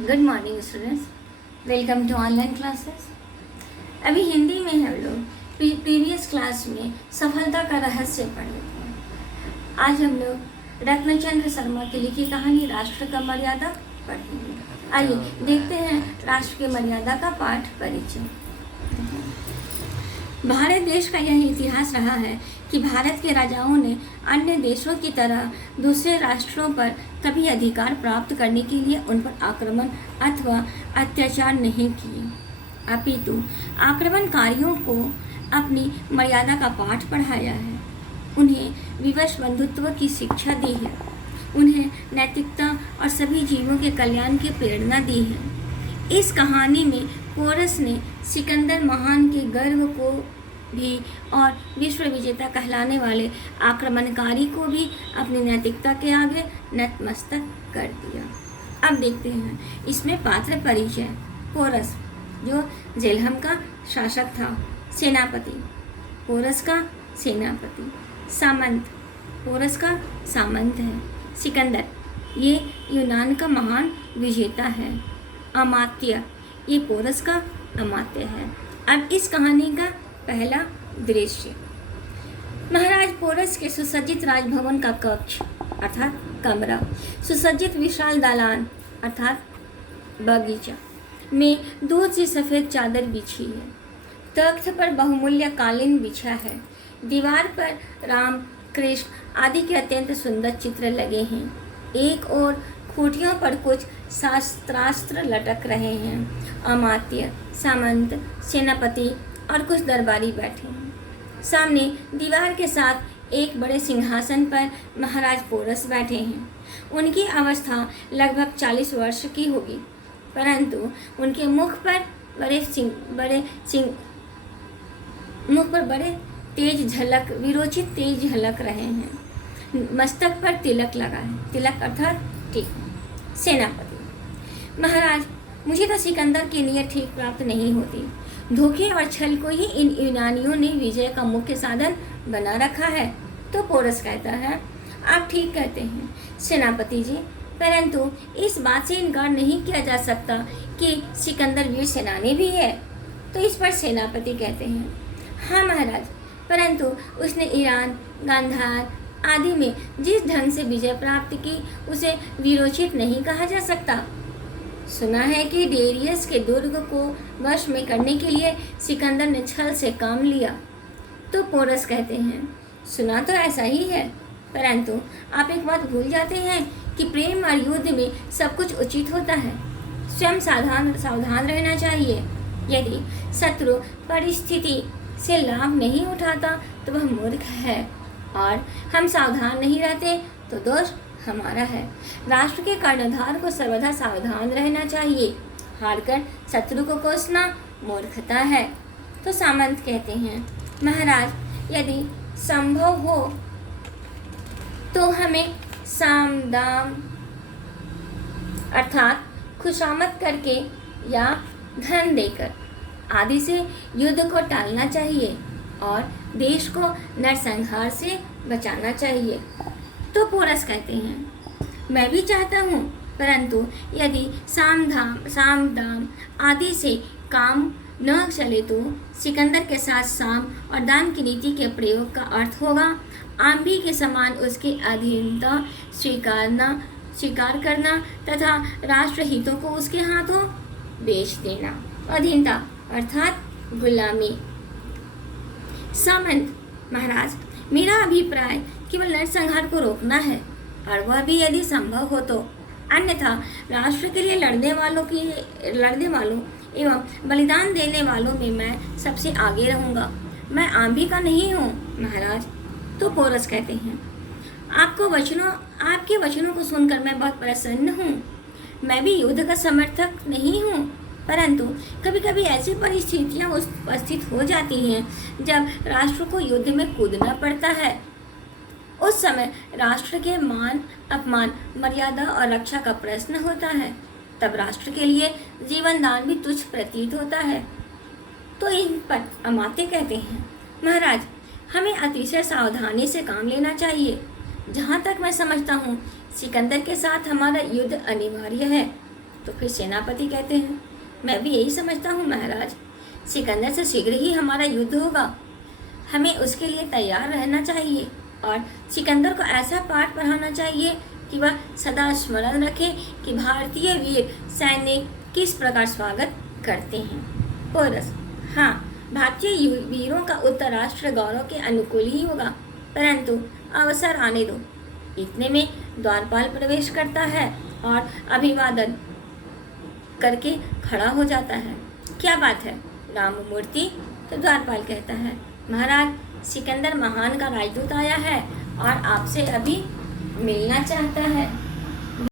Good morning students, welcome to online classes. अभी हिंदी में हम लोग प्रीवियस क्लास में सफलता का रहस्य पढ़ रहे थे। आज हम लोग रत्नचंद्र शर्मा की लिखी कहानी राष्ट्र का मर्यादा पढ़ेंगे। आइए देखते हैं राष्ट्र की मर्यादा का पाठ परिचय। भारत देश का यह इतिहास रहा है कि भारत के राजाओं ने अन्य देशों की तरह दूसरे राष्ट्रों पर कभी अधिकार प्राप्त करने के लिए उन पर आक्रमण अथवा अत्याचार नहीं किए, अपितु आक्रमणकारियों को अपनी मर्यादा का पाठ पढ़ाया है, उन्हें विवश बंधुत्व की शिक्षा दी है, उन्हें नैतिकता और सभी जीवों के कल्याण की प्रेरणा दी है। इस कहानी में पोरस ने सिकंदर महान के गर्व को भी और विश्व विजेता कहलाने वाले आक्रमणकारी को भी अपनी नैतिकता के आगे नतमस्तक कर दिया। अब देखते हैं इसमें पात्र परिचय। पोरस जो जेलहम का शासक था, सेनापति पोरस का सेनापति, सामंत पोरस का सामंत है, सिकंदर ये यूनान का महान विजेता है, अमात्य ये पोरस का अमात्य है। अब इस कहानी का पहला दृश्य, महाराज पोरस के सुसज्जित राजभवन का कक्ष अर्थात कमरा, सुसज्जित विशाल दालान अर्थात बगीचा में दूध सी सफ़ेद चादर बिछी है, तख्त पर बहुमूल्य कालीन बिछा है, दीवार पर राम कृष्ण आदि के अत्यंत सुंदर चित्र लगे हैं, एक और खूंटियों पर कुछ शास्त्रास्त्र लटक रहे हैं। अमात्य, सामंत, सेनापति और कुछ दरबारी बैठे हैं। सामने दीवार के साथ एक बड़े सिंहासन पर महाराज पोरस बैठे हैं। उनकी अवस्था लगभग 40 वर्ष की होगी, परंतु उनके मुख पर बड़े तेज झलक विरोचित तेज झलक रहे हैं। मस्तक पर तिलक लगा है, तिलक अर्थात ठीक। सेनापति, महाराज मुझे तो सिकंदर की नीयत ठीक प्राप्त नहीं होती। धोखे और छल को ही इन यूनानियों ने विजय का मुख्य साधन बना रखा है। तो पोरस कहता है, आप ठीक कहते हैं सेनापति जी, परंतु इस बात से इनकार नहीं किया जा सकता कि सिकंदर वीर सेनानी भी है। तो इस पर सेनापति कहते हैं, हाँ महाराज, परंतु उसने ईरान, गांधार आदि में जिस ढंग से विजय प्राप्त की उसे वीरोचित नहीं कहा जा सकता। सुना है कि डेरियस के दुर्ग को वश में करने के लिए सिकंदर ने छल से काम लिया। तो पोरस कहते हैं, सुना तो ऐसा ही है, परंतु आप एक बात भूल जाते हैं कि प्रेम और युद्ध में सब कुछ उचित होता है। स्वयं सावधान रहना चाहिए। यदि शत्रु परिस्थिति से लाभ नहीं उठाता तो वह मूर्ख है, और हम सावधान नहीं रहते तो दोष हमारा है। राष्ट्र के कर्णधार को सर्वदा सावधान रहना चाहिए, हारकर शत्रु को कोसना मूर्खता है। तो सामंत कहते हैं, महाराज यदि संभव हो तो हमें साम दाम अर्थात खुशामद करके या धन देकर आदि से युद्ध को टालना चाहिए और देश को नरसंहार से बचाना चाहिए। तो पोरस कहते हैं, मैं भी चाहता हूँ, परंतु यदि साम दाम आदि से काम न चले तो सिकंदर के साथ साम और दाम की नीति के प्रयोग का अर्थ होगा आंधी के समान उसकी अधीनता स्वीकार करना तथा राष्ट्र हितों को उसके हाथों बेच देना। अधीनता अर्थात गुलामी। सामंत, महाराज मेरा अभिप्राय केवल नरसंहार को रोकना है, और वह भी यदि संभव हो तो, अन्यथा राष्ट्र के लिए लड़ने वालों एवं बलिदान देने वालों में मैं सबसे आगे रहूँगा। मैं आंधी का नहीं हूँ महाराज। तो पोरस कहते हैं, आपके वचनों को सुनकर मैं बहुत प्रसन्न हूँ। मैं भी युद्ध का समर्थक नहीं हूँ, परंतु कभी कभी ऐसी परिस्थितियाँ उपस्थित हो जाती हैं जब राष्ट्र को युद्ध में कूदना पड़ता है। उस समय राष्ट्र के मान अपमान, मर्यादा और रक्षा का प्रश्न होता है। तब राष्ट्र के लिए जीवन दान भी तुच्छ प्रतीत होता है। तो इन पर अमात्य कहते हैं, महाराज हमें अतिशय सावधानी से काम लेना चाहिए। जहाँ तक मैं समझता हूँ सिकंदर के साथ हमारा युद्ध अनिवार्य है। तो फिर सेनापति कहते हैं, मैं भी यही समझता हूँ महाराज, सिकंदर से शीघ्र ही हमारा युद्ध होगा। हमें उसके लिए तैयार रहना चाहिए और सिकंदर को ऐसा पाठ पढ़ाना चाहिए कि वह सदा स्मरण रखे कि भारतीय वीर सैनिक किस प्रकार स्वागत करते हैं। पोरस, हाँ, भारतीय वीरों का उत्तर राष्ट्र गौरव के अनुकूल ही होगा, परंतु अवसर आने दो। इतने में द्वारपाल प्रवेश करता है और अभिवादन करके खड़ा हो जाता है। क्या बात है राममूर्ति? तो द्वारपाल कहता है, महाराज, सिकंदर महान का राजदूत आया है और आपसे अभी मिलना चाहता है।